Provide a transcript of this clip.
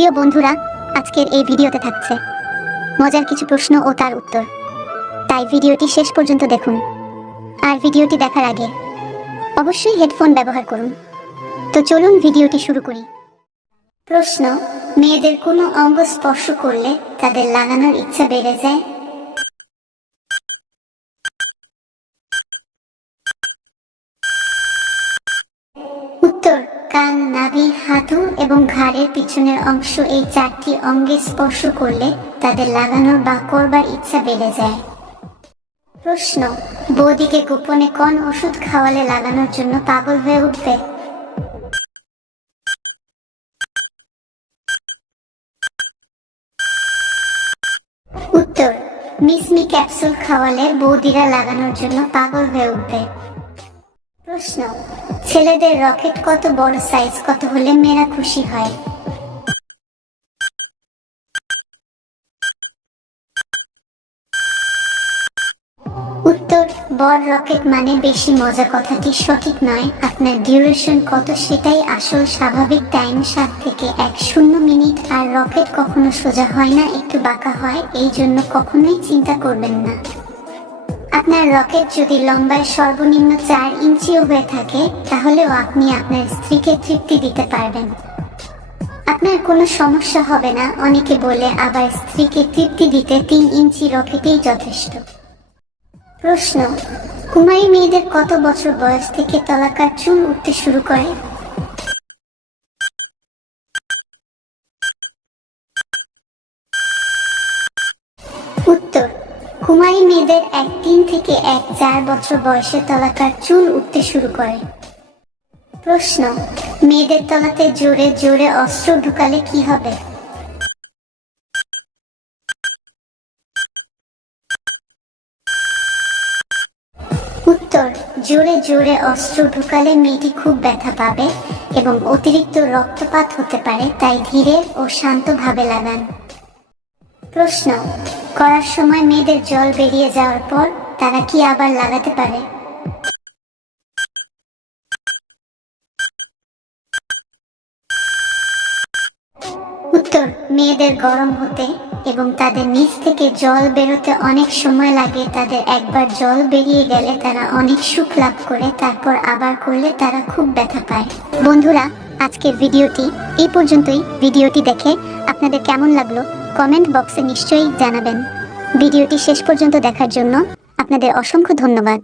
প্রিয় বন্ধুরা, আজকের এই ভিডিওতে থাকছে মজার কিছু প্রশ্ন ও তার উত্তর। তাই ভিডিওটি শেষ পর্যন্ত দেখুন। আর ভিডিওটি দেখার আগে অবশ্যই হেডফোন ব্যবহার করুন। তো চলুন ভিডিওটি শুরু করি। প্রশ্ন: মেয়েদের কোনো অঙ্গ স্পর্শ করলে তাদের লাগানোর ইচ্ছা বেড়ে যায়? উত্তর: কান, নাভি, হাঁটু এবং ঘাড়ের পিছনের অংশ, এই চারটি অঙ্গে স্পর্শ করলে তাদের লাগানোর বা করবার ইচ্ছা বেড়ে যায়। প্রশ্ন: বৌদিকে গোপনে কোন ওষুধ খাওয়ালে লাগানোর জন্য পাগল হয়ে উঠবে? উত্তর: মিসমি ক্যাপসুল খাওয়ালে বৌদিরা লাগানোর জন্য পাগল হয়ে উঠবে। প্রশ্ন: ছেলেদের রকেট কত বড় সাইজ কত হলে মেয়েরা খুশি হয়? উত্তর: বড় রকেট মানে বেশি মজা। কথাটি সঠিক নয়। আপনার ডিউরেশন কত সেটাই আসল। স্বাভাবিক টাইম 7 থেকে 10 মিনিট। আর রকেট কখনো সোজা হয় না, একটু বাঁকা হয়, এই জন্য কখনোই চিন্তা করবেন না। আপনার রকেট যদি লম্বায় সর্বনিম্ন 4 ইঞ্চিও হয়ে থাকে, তাহলেও আপনি আপনার স্ত্রীকে তৃপ্তি দিতে পারবেন। আপনার কোনো সমস্যা হবে না। অনেকে বলে আবার স্ত্রীকে তৃপ্তি দিতে 3 ইঞ্চি রকেটেই যথেষ্ট। প্রশ্ন: কুমারী মেয়েদের কত বছর বয়স থেকে তলাকার চুল উঠতে শুরু করে? উত্তর: কুমারী মেয়েদের 3 থেকে 4 বছর বয়সে তলাকার চুল উঠতে শুরু করে। প্রশ্ন: মেয়েদের তলাতে জোরে জোরে অস্ত্র ঢুকালে কি হবে? উত্তর: জোরে জোরে অস্ত্র ঢুকালে মেয়েটি খুব ব্যথা পাবে এবং অতিরিক্ত রক্তপাত হতে পারে, তাই ধীরে ও শান্তভাবে লাগান। প্রশ্ন: করার সময় মেয়েদের জল বেরিয়ে যাওয়ার পর তারা কি আবার লাগাতে পারে? উত্তর: মেয়েদের গরম হতে এবং তাদের নিচ থেকে জল বেরোতে অনেক সময় লাগে। তাদের একবার জল বেরিয়ে গেলে তারা অনেক সুখ লাভ করে, তারপর আবার করলে তারা খুব ব্যথা পায়। বন্ধুরা, আজকের ভিডিওটি এই পর্যন্তই। ভিডিওটি দেখে আপনাদের কেমন লাগলো কমেন্ট বক্সে নিশ্চয়ই জানাবেন। ভিডিওটি শেষ পর্যন্ত দেখার জন্য আপনাদের অসংখ্য ধন্যবাদ।